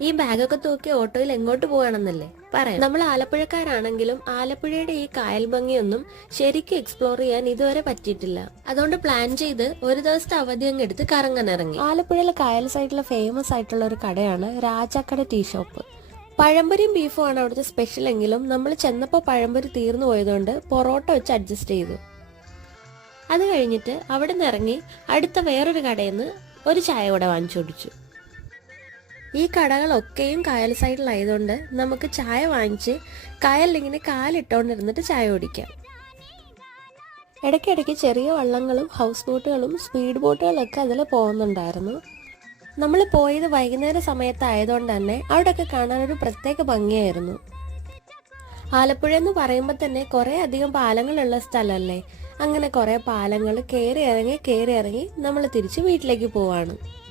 ഈ ബാഗൊക്കെ തൂക്കി ഓട്ടോയിൽ എങ്ങോട്ട് പോവാണെന്നല്ലേ പറയാം. നമ്മൾ ആലപ്പുഴക്കാരാണെങ്കിലും ആലപ്പുഴയുടെ ഈ കായൽ ഭംഗിയൊന്നും ശരിക്കും എക്സ്പ്ലോർ ചെയ്യാൻ ഇതുവരെ പറ്റിയിട്ടില്ല. അതുകൊണ്ട് പ്ലാൻ ചെയ്ത് ഒരു ദിവസത്തെ അവധി അങ്ങ് എടുത്ത് കറങ്ങാൻ ഇറങ്ങി. ആലപ്പുഴയിലെ കായൽ സൈഡിലെ ഫേമസ് ആയിട്ടുള്ള ഒരു കടയാണ് രാജാക്കട ടീ ഷോപ്പ്. പഴംപൊരിയും ബീഫും ആണ് അവിടുത്തെ സ്പെഷ്യൽ എങ്കിലും നമ്മൾ ചെന്നപ്പോൾ പഴംപൊരി തീർന്നു പോയതുകൊണ്ട് പൊറോട്ട വെച്ച് അഡ്ജസ്റ്റ് ചെയ്തു. അത് കഴിഞ്ഞിട്ട് അവിടെ നിന്ന് ഇറങ്ങി അടുത്ത വേറൊരു കടയിൽ നിന്ന് ഒരു ചായ കൂടെ വാങ്ങിച്ചു കുടിച്ചു. ഈ കടകളൊക്കെയും കായൽ സൈഡിലായതുകൊണ്ട് നമുക്ക് ചായ വാങ്ങിച്ച് കായലിലിങ്ങനെ കാലിട്ടോണ്ടിരുന്നിട്ട് ചായ കുടിക്കാം. ഇടയ്ക്കിടയ്ക്ക് ചെറിയ വള്ളങ്ങളും ഹൗസ് ബോട്ടുകളും സ്പീഡ് ബോട്ടുകളൊക്കെ അതിൽ പോകുന്നുണ്ടായിരുന്നു. നമ്മൾ പോയത് വൈകുന്നേര സമയത്തായതുകൊണ്ട് തന്നെ അവിടെയൊക്കെ കാണാൻ ഒരു പ്രത്യേക ഭംഗിയായിരുന്നു. ആലപ്പുഴ എന്ന് പറയുമ്പോൾ തന്നെ കുറേ അധികം പാലങ്ങളുള്ള സ്ഥലമല്ലേ. അങ്ങനെ കുറേ പാലങ്ങൾ കയറി ഇറങ്ങി നമ്മൾ തിരിച്ച് വീട്ടിലേക്ക് പോവാണ്.